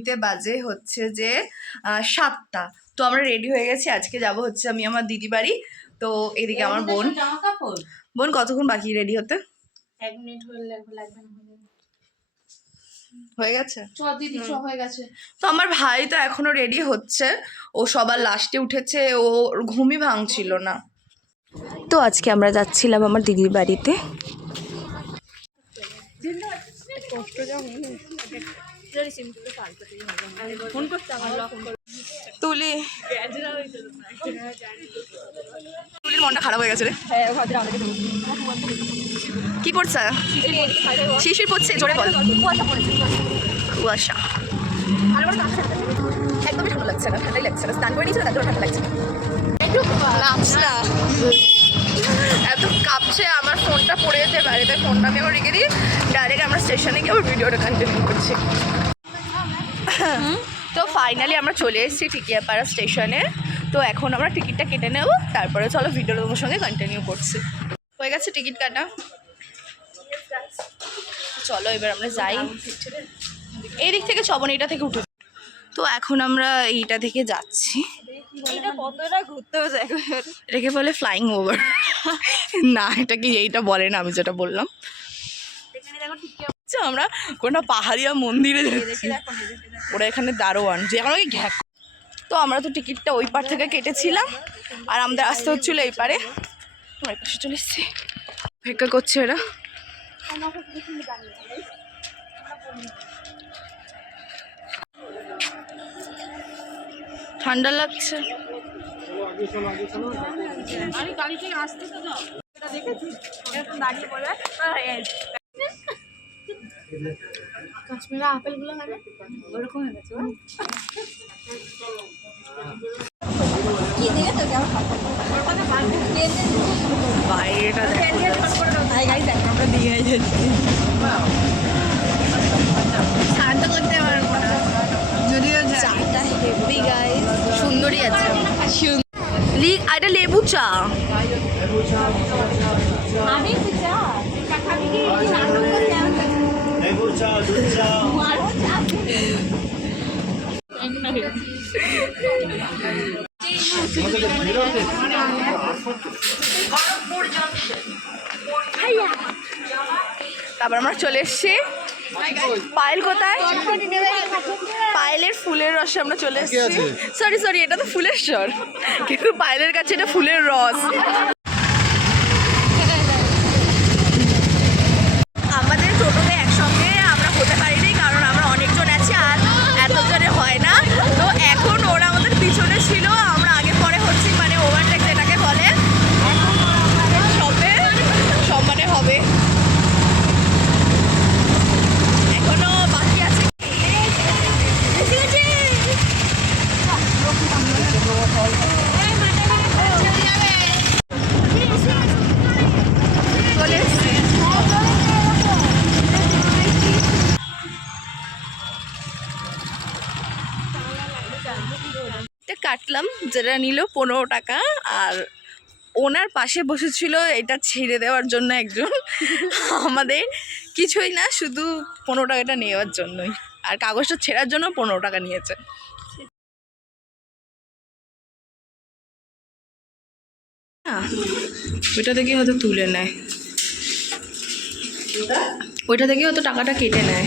তো ঘড়িতে বাজে হচ্ছে যে সাতটা তো আমরা রেডি হয়ে গেছি আজকে যাব হচ্ছে আমি আমার দিদি বাড়ি তো এদিকে আমার বোন বোন কতক্ষণ বাকি রেডি হতে এক মিনিট লাগবে হয়ে গেছে হয়ে তো আমার ভাই তো এখনও রেডি হচ্ছে ও সবার লাস্টে উঠেছে ও ওর ঘুমই ভাঙছিল না তো আজকে আমরা যাচ্ছিলাম আমার দিদির বাড়িতে ফোন করতে তুলি। তুলির মনটা খারাপ হয়ে গেছে রে। কি পড়ছে? শিশির পড়ছে জোরে বল। কুয়াশা একদমই ঠান্ডা লাগছে না ঠান্ডাই লাগছে না। স্নান করে নিয়েছিল তার জন্য ঠান্ডা লাগছে না। এত কাঁপছে আমার ফোনটা পড়ে যেতে পারে। তাই ফোনটা আমি আবার রেখে দিই। ডাইরেক্ট আমরা স্টেশনে গিয়ে আবার ভিডিওটা কন্টিনিউ করছি। তো ফাইনালি আমরা চলে এসেছি টিকিয়াপাড়া স্টেশনে তো এখন আমরা টিকিটটা কেটে নেব তারপরে চলো ভিডিওটা তোমার সঙ্গে কন্টিনিউ করছি। হয়ে গেছে টিকিট কাটা। চলো এবার আমরা যাই। এই দিক থেকে চবনিটা থেকে উঠে। তো এখন আমরা এইটা থেকে যাচ্ছি। এটা কতটা ঘুরতেও যায় এটাকে বলে ফ্লাইং ওভার না এটা কি এইটা বলে না আমি যেটা বললাম। আচ্ছা, আমরা কোনটা পাহাড়িয়া মন্দিরে যাচ্ছি। ওরা এখানে দারোয়ান যে আমাকে ঘ্যাক। তো আমরা তো টিকিটটা ওই পার থেকে কেটেছিলাম আর আমাদের আসতে হচ্ছিল এই পারে। আমার পাশে চলে এসছি। অপেক্ষা করছে এরা। ঠান্ডা লাগছে। গাড়ি থেকে আসতে তো। কাশ্মীরে আপেলগুলো হয় না ওরকম হয়ে গেছে কি দিয়ে তো কেমন বাইরেটা আমরা দীঘায় যাচ্ছি। শান্ত করতে পারব না। যদিও চাটা হেভি গাইস সুন্দরী আছে। এটা লেবু চা। আমি চা। খাবি কি তারপর আমরা চলে এসেছি। পায়েল কোথায়? পায়েলের ফুলের রসে আমরা চলে এসেছি। সরি সরি এটা তো ফুলের স্বর। কিন্তু পায়েলের কাছে এটা ফুলের রস। কাটলাম যেটা নিল পনেরো টাকা। আর ওনার পাশে বসেছিল এটা ছেড়ে দেওয়ার জন্য একজন। আমাদের কিছুই না শুধু পনেরো টাকাটা নেওয়ার জন্যই। আর কাগজটা ছেঁড়ার জন্য পনেরো টাকা নিয়েছে। না, ওইটা থেকে হয়তো তুলে নেয়। ওইটা থেকে হয়তো টাকাটা কেটে নেয়।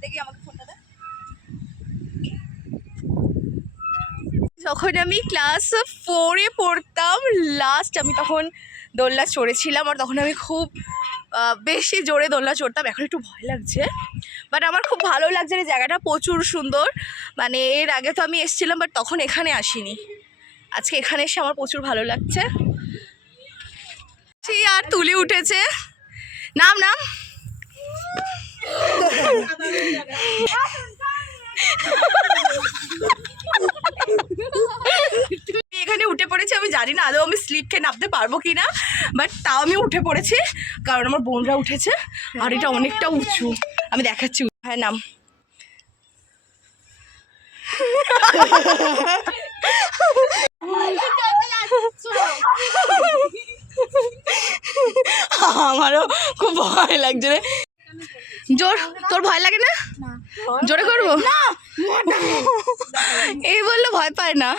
দেখি আমাকে ফোনটা দে যখন আমি ক্লাস ফোরে পড়তাম লাস্ট আমি তখন দোলনা চড়েছিলাম আর তখন আমি খুব বেশি জোরে দোলনা চড়তাম। এখন একটু ভয় লাগছে। বাট আমার খুব ভালো লাগছে এই জায়গাটা প্রচুর সুন্দর। মানে এর আগে তো আমি এসেছিলাম বাট তখন এখানে আসিনি। আজকে এখানে এসে আমার প্রচুর ভালো লাগছে। আর তুলে উঠেছে। নাম নাম। এখানে উঠে আমি জানি না আদৌ আমি স্লিপ নামতে পারব কি না বাট তাও আমি উঠে পড়েছি, কারণ আমার বোনরা উঠেছে অনেকটা উঁচু। আমি দেখাচ্ছি হ্যাঁ নাম। আমারও খুব ভয় লাগছে রে। জোর? তোর ভয় লাগে না? জোরে করব? এই বললে ভয় পায় না।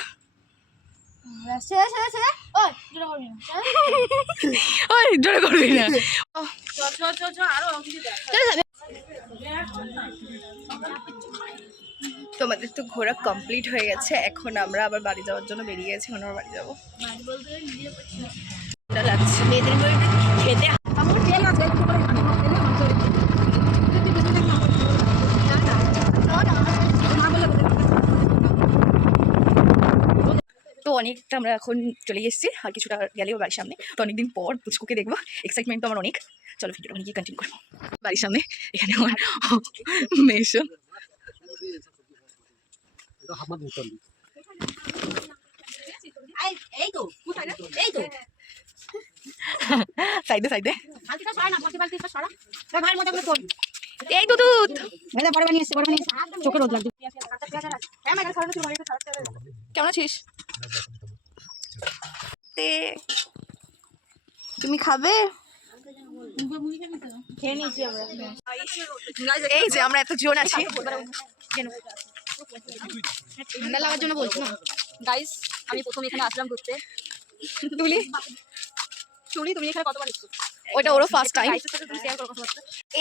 ওই জোরে করবি না। চল। চল চল চল আরও কিছু দেখ তোমাদের তো ঘোরা কমপ্লিট হয়ে গেছে। এখন আমরা আবার বাড়ি যাওয়ার জন্য বেরিয়ে গেছি। এখন বাড়ি যাব। লাগছে মেদিনীপুরে খেতে তো অনেকটা আমরা এখন চলে এসেছি আর কিছুটা গেলে গেলেও বাড়ির সামনে। তো অনেকদিন পর পুচকুকে দেখব। এক্সাইটমেন্ট তো আমার অনেক। চলো ভিডিওটা অনেক কন্টিনিউ করব। বাড়ির সামনে এখানে আমার মেশো এই তো এই তো। সাইডে সাইডে। বালতিটা সরা এই তো দুধ। চোখে রোদ লাগছে হ্যাঁ কেমন আছিস? তে তুমি খাবে? খেয়ে নিয়েছি আমরা। এই যে আমরা এত জন আছি। ঠান্ডা লাগার জন্য বলছি না। গাইস আমি প্রথম এখানে আসলাম ঘুরতে। তুলি? শুনি তুমি এখানে কতবার এসেছ? ওটা ওরও ফার্স্ট টাইম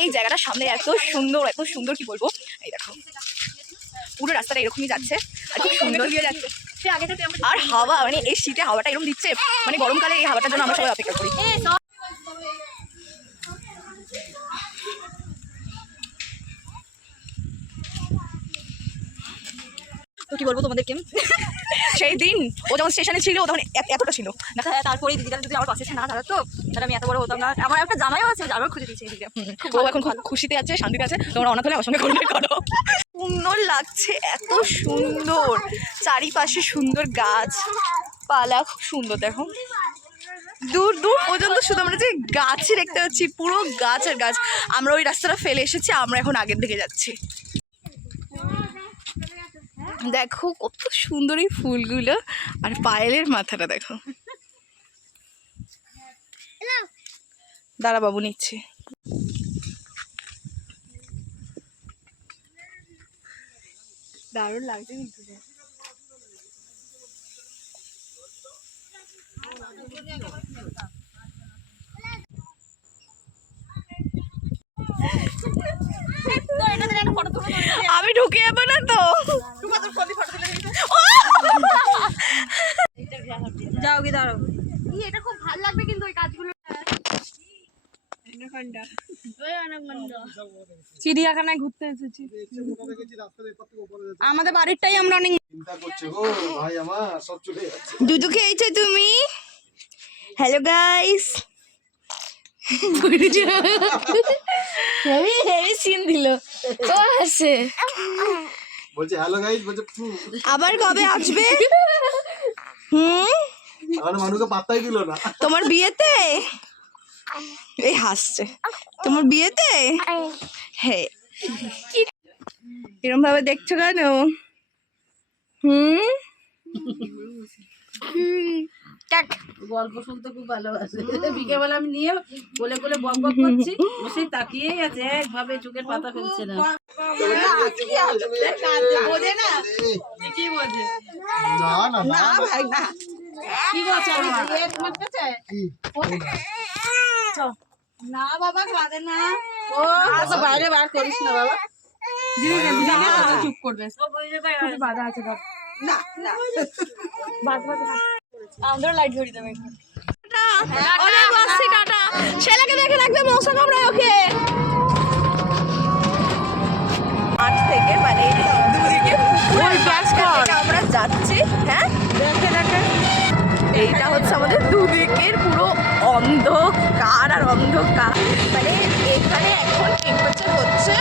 এই জায়গাটা সামনে এত সুন্দর এত সুন্দর কি বলব? এই দেখো। পুরো রাস্তাটা এরকমই যাচ্ছে। আর খুব সুন্দর দিয়ে যাচ্ছে। আর হাওয়া মানে এই শীতে হাওয়াটা এরকম দিচ্ছে মানে গরমকালে এই হাওয়াটার জন্য আমরা সবাই অপেক্ষা করি। কি বলব তোমাদেরকে? সেই দিন ও যখন স্টেশনে ছিল ও তখন এতটা ছিল। হ্যাঁ তারপরে দিদিটা যদি আমার পাশে না দাঁড়াতো তাহলে আমি এত বড় হতাম না। আমার একটা জামাইও আছে আমার খুঁজে দিয়েছে এদিকে ও এখন খুশিতে আছে শান্তিতে আছে। তোমরা অনাথ হলে আমার সঙ্গে করলে করো। সুন্দর লাগছে এত সুন্দর। চারিপাশে সুন্দর গাছ পালা খুব সুন্দর দেখো। দূর দূর পর্যন্ত শুধু আমরা যে গাছই দেখতে পাচ্ছি পুরো গাছ আর গাছ। আমরা ওই রাস্তাটা ফেলে এসেছি আমরা এখন আগের দিকে যাচ্ছি। দেখো কত সুন্দর এই ফুলগুলো। আর পায়েলের মাথাটা দেখো। দাঁড়া বাবু নিচ্ছে। দারুণ লাগছে কিন্তু। আমি ঢুকে যাব না তো। যাও কি দাঁড়াও। এটা খুব ভালো লাগবে কিন্তু ওই কাজগুলো। চিড়িয়াখানায় ঘুরতে এসেছি। আমাদের বাড়িরটাই আমরা অনেক দুধু খেয়েছো তুমি? Hello guys heavy heavy scene দিল। তো আছে বলছে হ্যালো গাইস বলছে আবার কবে আসবে? হুম? আমার মানুষকে পাত্তাই দিল না। তোমার বিয়েতে? এই হাসছে। তোমার বিয়েতে? হ্যাঁ এরম ভাবে দেখছ কেন? হুম? গল্প শুনতে খুব ভালোবাসে বিকেলবেলা আমি নিয়ে বলে বলে বক বক করছি বসে তাকিয়েই আছে একভাবে চোখের পাতা ফেলছে না না বাবা কাঁদে না ও বাইরে বার করিস না বাবা চুপ করবে বাধা আছে না না। আমাদের লাইট ধরি দেবে অনেক আসছি টাটা ছেলেকে দেখে রাখবে মশা কামড়ায় ওকে। আট থেকে মানে দুদিকে আমরা যাচ্ছি হ্যাঁ? দেখে দেখে। এইটা হচ্ছে আমাদের দুদিকের পুরো অন্ধকার আর অন্ধকার। মানে এখানে এখন টেম্পারেচার হচ্ছে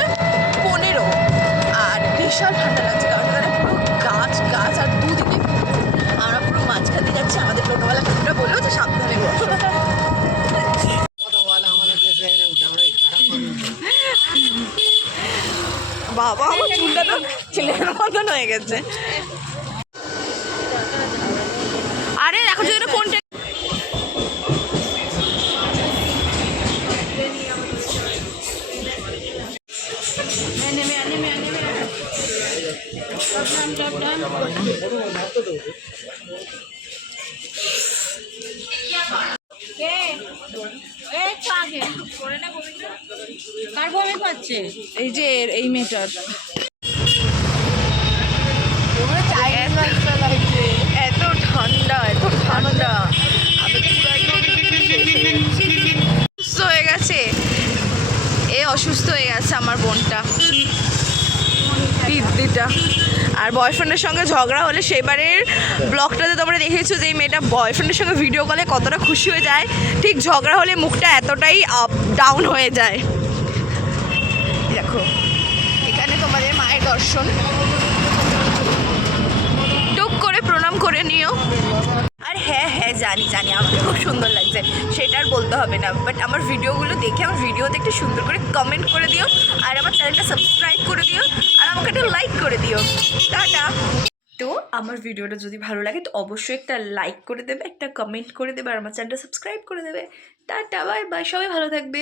সাবধানে বাবা আমার চুলটা তো ছেলের মতন হয়ে গেছে। আরে এখন যদি ফোনটা এই যে এই মেয়েটার। এত ঠান্ডা এত ঠান্ডা। হয়ে অসুস্থ হয়ে গেছে আমার বোনটা। দিদিটা। আর বয়ফ্রেন্ডের সঙ্গে ঝগড়া হলে সেবারের ব্লগটাতে তোমরা দেখেছ যে এই মেয়েটা বয়ফ্রেন্ডের সঙ্গে ভিডিও কলে কতটা খুশি হয়ে যায়। ঠিক ঝগড়া হলে মুখটা এতটাই আপ ডাউন হয়ে যায়। দেখো, এখানে তোমাদের মায়ের দর্শন টুক করে প্রণাম করে নিও আর হ্যাঁ হ্যাঁ জানি জানি আমাকে খুব সুন্দর লাগছে। সেটা আর বলতে হবে না বাট আমার ভিডিওগুলো দেখে, আমার ভিডিওতে একটু সুন্দর করে কমেন্ট করে দিও, আর আমার চ্যানেলটা সাবস্ক্রাইব করে দিও, আর আমাকে একটা লাইক করে দিও। টাটা। তো আমার ভিডিওটা যদি ভালো লাগে, তো অবশ্যই একটা লাইক করে দেবে, একটা কমেন্ট করে দেবে, আর আমার চ্যানেলটা সাবস্ক্রাইব করে দেবে। টাটা বাই বাই সবাই ভালো থাকবে।